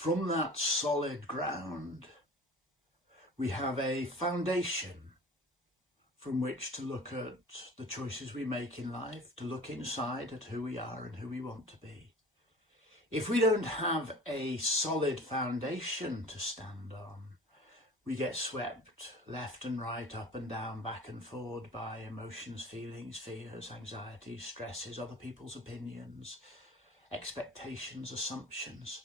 From that solid ground, we have a foundation from which to look at the choices we make in life, to look inside at who we are and who we want to be. If we don't have a solid foundation to stand on, we get swept left and right, up and down, back and forward by emotions, feelings, fears, anxieties, stresses, other people's opinions, expectations, assumptions.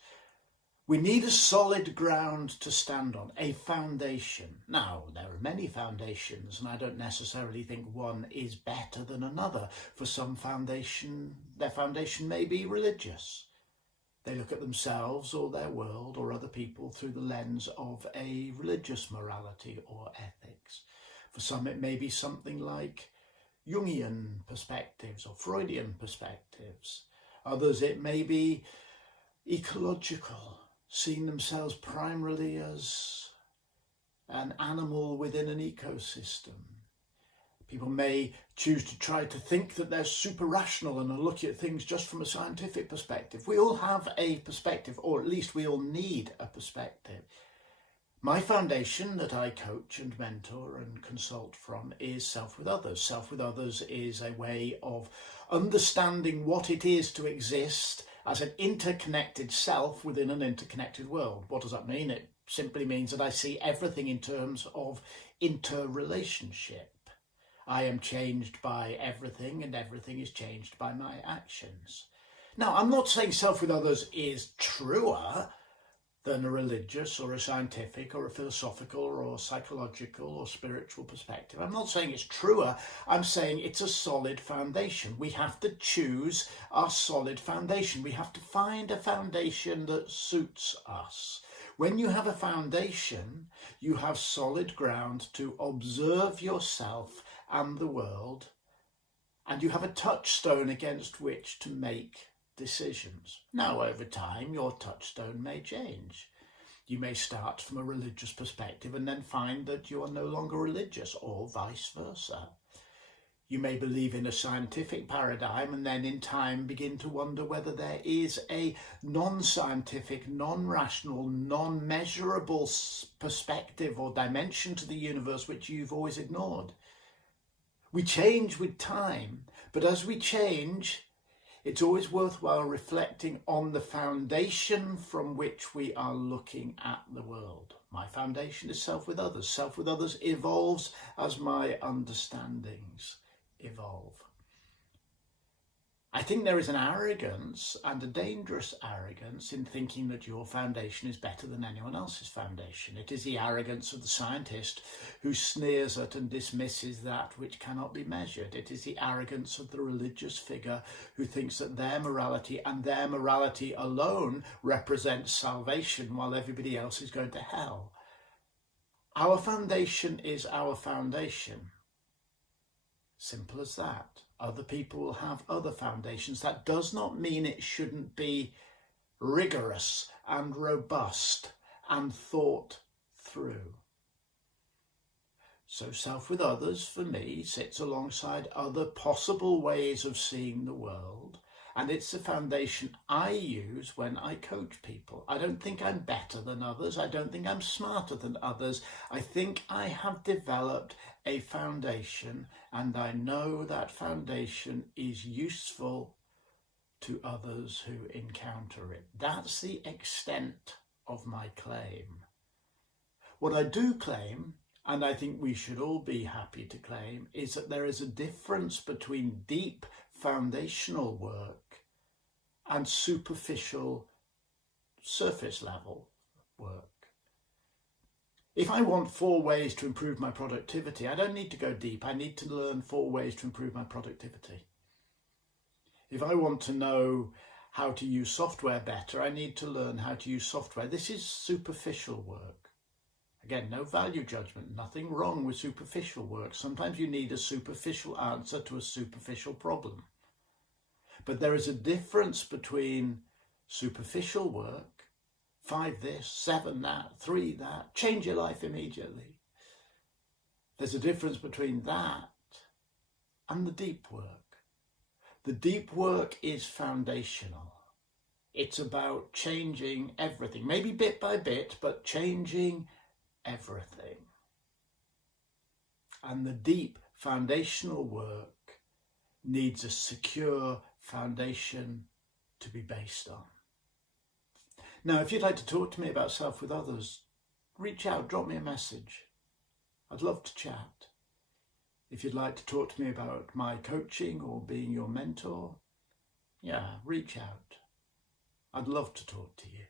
We need a solid ground to stand on, a foundation. Now, there are many foundations, and I don't necessarily think one is better than another. For some their foundation may be religious. They look at themselves or their world or other people through the lens of a religious morality or ethics. For some, it may be something like Jungian perspectives or Freudian perspectives. Others, it may be ecological, seeing themselves primarily as an animal within an ecosystem. People may choose to try to think that they're super rational and are looking at things just from a scientific perspective. We all have a perspective, or at least we all need a perspective. My foundation that I coach and mentor and consult from is Self with Others. Self with Others is a way of understanding what it is to exist as an interconnected self within an interconnected world. What does that mean? It simply means that I see everything in terms of interrelationship. I am changed by everything and everything is changed by my actions. Now, I'm not saying Self with Others is truer than a religious or a scientific or a philosophical or psychological or spiritual perspective. I'm not saying it's truer. I'm saying it's a solid foundation. We have to choose our solid foundation. We have to find a foundation that suits us. When you have a foundation, you have solid ground to observe yourself and the world, and you have a touchstone against which to make decisions. Now, over time, your touchstone may change. You may start from a religious perspective and then find that you are no longer religious, or vice versa. You may believe in a scientific paradigm and then in time begin to wonder whether there is a non-scientific, non-rational, non-measurable perspective or dimension to the universe which you've always ignored. We change with time, but as we change, it's always worthwhile reflecting on the foundation from which we are looking at the world. My foundation is Self with Others. Self with Others evolves as my understandings evolve. I think there is an arrogance, and a dangerous arrogance, in thinking that your foundation is better than anyone else's foundation. It is the arrogance of the scientist who sneers at and dismisses that which cannot be measured. It is the arrogance of the religious figure who thinks that their morality and their morality alone represents salvation while everybody else is going to hell. Our foundation is our foundation. Simple as that. Other people will have other foundations. That does not mean it shouldn't be rigorous and robust and thought through. So Self with Others, for me, sits alongside other possible ways of seeing the world, and it's the foundation I use when I coach people. I don't think I'm better than others. I don't think I'm smarter than others. I think I have developed a foundation, and I know that foundation is useful to others who encounter it. That's the extent of my claim. What I do claim, and I think we should all be happy to claim, is that there is a difference between deep foundational work and superficial surface level work. If I want 4 ways to improve my productivity, I don't need to go deep. I need to learn 4 ways to improve my productivity. If I want to know how to use software better, I need to learn how to use software. This is superficial work. Again, no value judgment, nothing wrong with superficial work. Sometimes you need a superficial answer to a superficial problem. But there is a difference between superficial work, 5 this, 7 that, 3 that, change your life immediately. There's a difference between that and the deep work. The deep work is foundational. It's about changing everything, maybe bit by bit, but changing everything. And the deep foundational work needs a secure foundation to be based on. Now, if you'd like to talk to me about self with others, reach out, drop me a message. I'd love to chat. If you'd like to talk to me about my coaching or being your mentor, reach out. I'd love to talk to you.